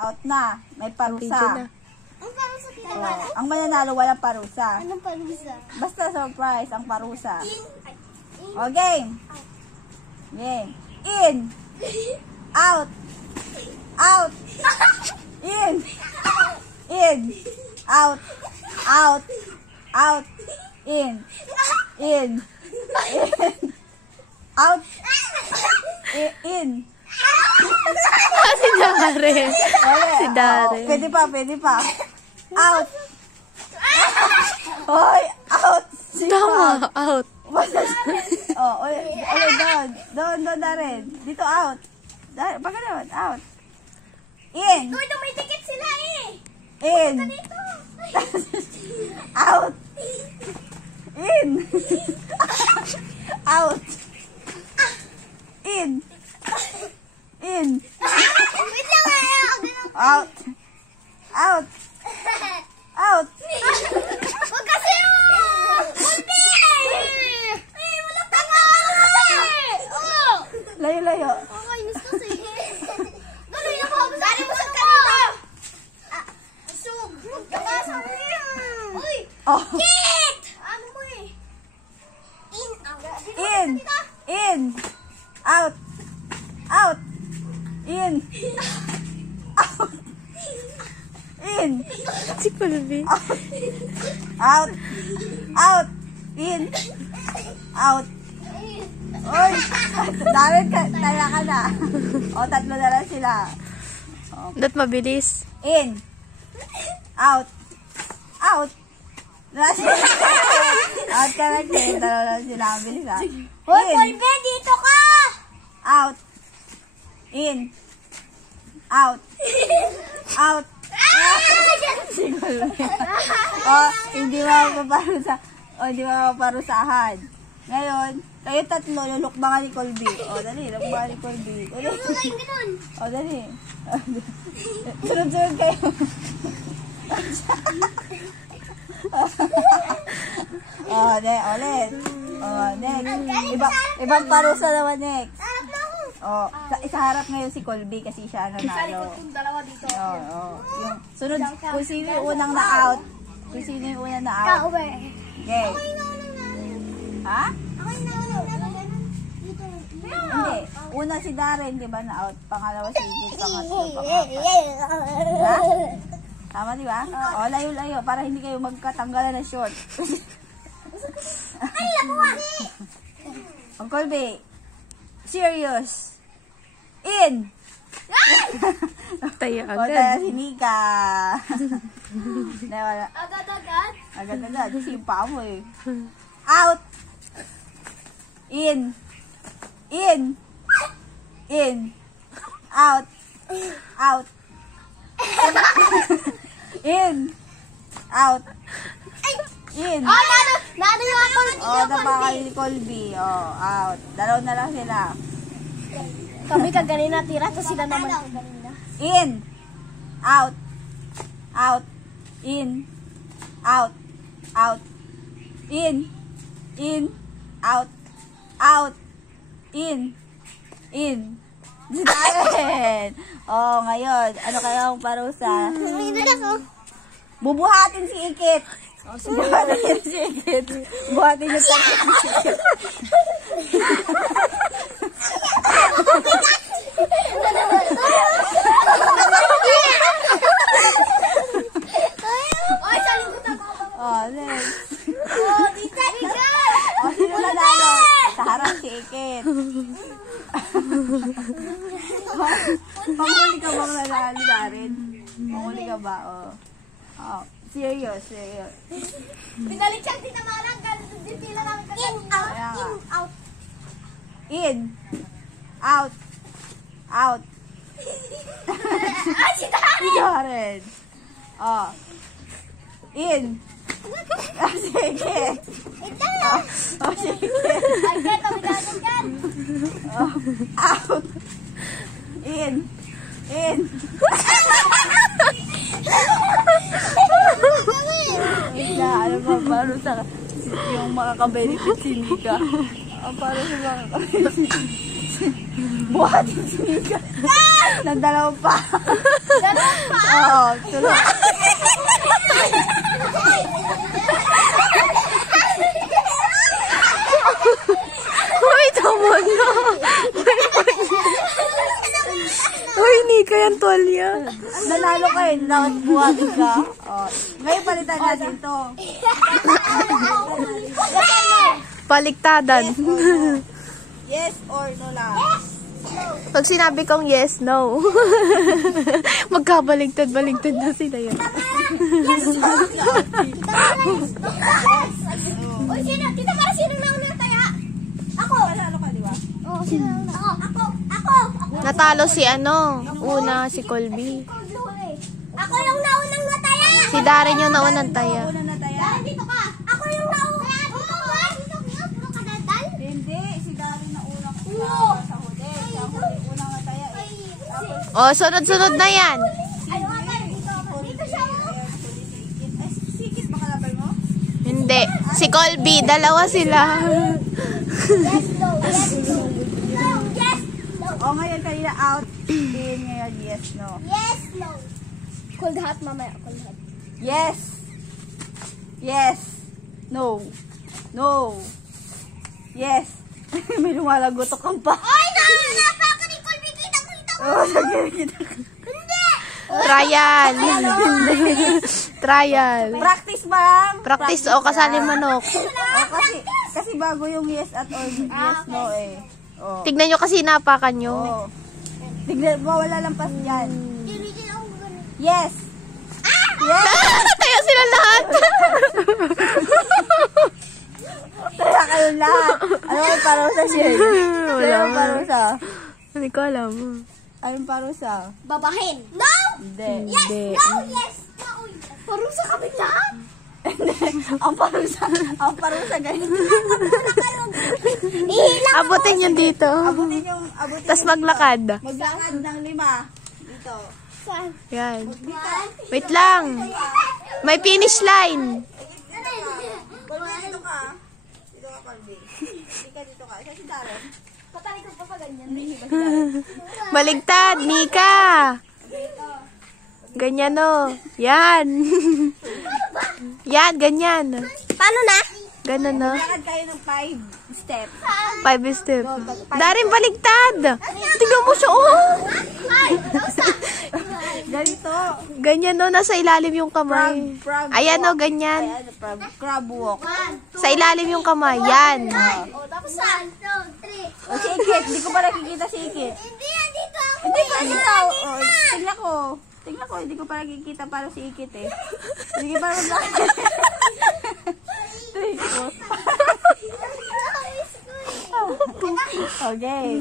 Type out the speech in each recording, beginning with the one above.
Out na. May parusa. Ang parusa Ang mananalo walang parusa. Anong parusa? Basta surprise ang parusa. O, game. Game. In. Out. Out. In. In. Out. Out. Out. In. In. In. Out. In. Si Darren. Si Darren. Pwede pa, pwede pa. Out. Hoy, out. Tama, out. Oh, ulit, doon na rin. Dito, out. Baka naman, out. In. Uy, may ticket sila eh. In. Dito. Out. In. Out. In. In. Wait lang eh. Out. Out. Out. Huwag kasi oh. Hindi. Ay, wala pa nga oh. Layo-layo. Okay, miss kasi. Gano'n yung mga basari mo sa kanito. Sug. Magkabasa mo yan. Uy. Oh. Kit. Ano mo eh. In. In. In. Out. Out. In. Out. In. Si Colby. Out. Out. In. Out. Oy. Darit ka. Taya ka na. O, tatlo na lang sila. Dapat mabilis. In. Out. Out. Out ka na. Talo lang sila. Bilis ha. Hoy, In. Colby, dito ka. Out. In. Out. Out. Siguro. Hindi mapaparusa. Hindi mapaparusahan. Ngayon, kayo tatlo, lulukbangan ni Colby. Dali, lukbangan ni Colby. Dali. Dali. Sunod-sunod kayo. Ulit. Next. Ibang parusa naman next. Sa harap ngayon si Colby kasi siya nanalo. Yung sunod, kung sino yung unang na-out. Kung sino yung unang na-out. Okay. Ha? Hindi. Una si Darren, di ba, na-out. Pangalawa si Igit, pangatlo, pangapat. Ha? Tama, di ba? Layo-layo, para hindi kayo magkatanggalan ng short. Ay, labuha! Ang Colby, serious. In! Tayo O, tayo agad. si Nika. Agad-agad? Agad-agad. Kasi yung paa mo eh. Out! In! In! In! Out! Out! In! Out! In! Nano yung ako. Napakali ni Colby. Out. Dalaw na lang sila. Kami kaganina tira, to sila naman kaganina. In! Out! Out! In! Out! Out! In! In! Out! Out! In! In! Darren! Ngayon, ano kaya ang parusa? Bubuhatin si Ikit! Buhatin si Ikit! Buhatin yung Ikit! Next. Sino nanalo? Sa harap si Ikit. Panghuli ka bang nanalo, Darren? Panghuli ka ba? Serious. Pinalik siyang tinamarang, ganun din pila namin kanina. Out. In. Out. Out. Ay, si Darren! Si Darren. In. Sige. Ito! Sige. Agad, kami gagawin. Out. In. Ano ba, paano sa yung makaka-benefit si Nika? Paano sa makaka-benefit? Buhatin si Nika. Nagdalaw pa. Oo, tulog. Uy, tama na. Uy, Nika, yan tolya. Nanalo ka eh. Dapat buhatin ka. Oh. Ngayon palitan natin to. Paliktadan. Yes or no lang. Pag sinabi kong yes, no. Magkabaligtad-baligtad na sila yan. Uy, sino? Tita, para sino na taya? Ako. Nanalo ka, di ba? Oo, sino na? Ako. Natalo si una si Colby. Ako yung naunang nataya. Si Darren yung naunang taya. Una na tayo. Dahil dito ka. Ako yung naunang. Dito ka. Dito ka. Puro kadaldal. Hindi, si Dari na unang Oo. sa huli. Sa huli, unang na tayo eh. O, sunod-sunod na yan. Ano nga ba? Dito siya. Ay, sikit ba kalaban mo? Hindi. Si Colby, dalawa sila. Yes, no. Yes, no. No, yes, no. O, ngayon kanina out. In ngayon, yes, no. Yes, no. Cold hot mamaya. Cold hot. Yes. Yes. No. No. Yes. May lumalagotok kang pa. Ay, nauna pa ako ni Colby. Kita. Oo, kita. Hindi. Trial. Trial. Practice ba lang? Practice o kasali manok. Kasi bago yung yes at or yes, no eh. Oh. Tignan nyo kasi napakan nyo. Oh. Tignan mo, wala lang pas dyan. Dirigin ako ganun. Yes. Yes. Tayo sila lahat. Tara kayo lahat. Ano yung parusa siya? Wala Ano yung parusa? Hindi ko alam. Ano yung parusa? Babahin. No! Hindi. Hindi. No, yes. No, yes. Parusa kami lahat. Ang parusa ganito. Ihilang ako. Abutin yun dito. Abutin Tapos yung maglakad. maglakad ng 5. Dito. Saan? Yan. Dito. Wait lang. May finish line. Colby, dito ka. Dito ka, Colby. Dito ka. Isa si Darren. Patali ko pa pa ganyan. Baligtad, Nika. Ganyan o. Yan. Yan, ganyan. Paano na? Ganun no. Lakad kayo ng 5 steps. 5 step. Darin baligtad. Tingnan mo siya, oh. Ay, nausa. Ganito. Ganyan no, nasa ilalim yung kamay. Frog Ayan walk. o, ganyan. Ayan, crab walk. 1, 2, Sa ilalim yung kamay. Yan. oh, tapos 1, 2, 3. O, si Ikit. Hindi ko pa nakikita si Ikit. Hindi, andito ako. Hindi pa dito. O, tingnan ko. Tingnan ko. Hindi ko pa nakikita para si Ikit eh. Hindi pa maglakad. Okay.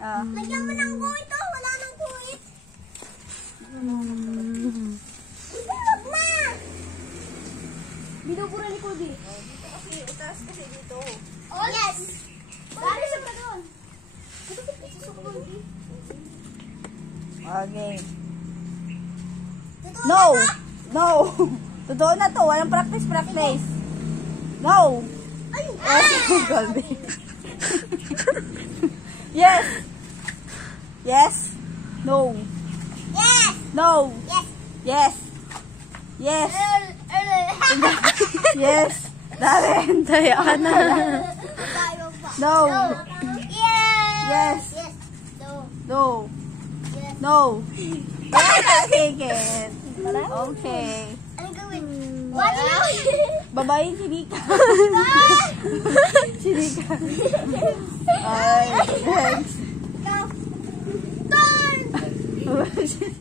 Ah. Lagyan mo ng guhit to. Wala nang guhit. Wag na. Binubura ni Cody. Dito kasi, itaas kasi dito. Oh, yes. Dari siya pa doon. Okay. No! No! Totoo na to. Walang practice. No! Oh, Colby. Yes! Yes! No! Yes. No! Yes. Yes! Yes! Yes! Darren! Taya ka na. No! Yes. Yes! Yes. No. No! Yes. No! Take it. Okay. Anong gawin? Wag na. Babae si Nika. Si Nika. Ay, next. Ikaw. Turn.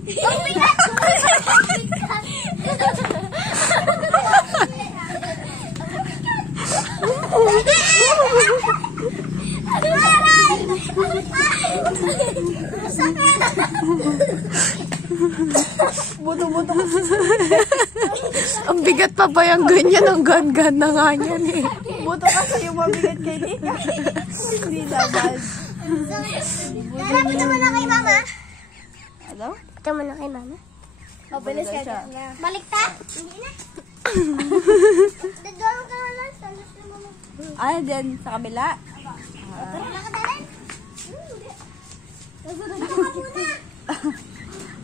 Tumikat. Buto-buto ko. Ang bigat pa ba yung ganyan? Ang gan-gan na nga yan eh. Buto kasi yung mabigat kay Nika. Hindi naman. Dara, punta mo na kay mama. Ano? Punta mo na kay mama. Mabilis ka siya. Baliktad? Hindi na. Dadawang ka na lang. Salas na mama. Ano din? Sa kabila? Wala ka dalan?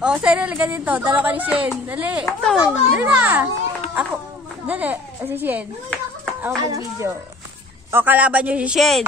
O, Cyril, ganito. Dalawa ka ni Shen. Dali. Dali na. Ako. Dali. Si Shen. Ako mag-video. O, kalaban nyo si Shen.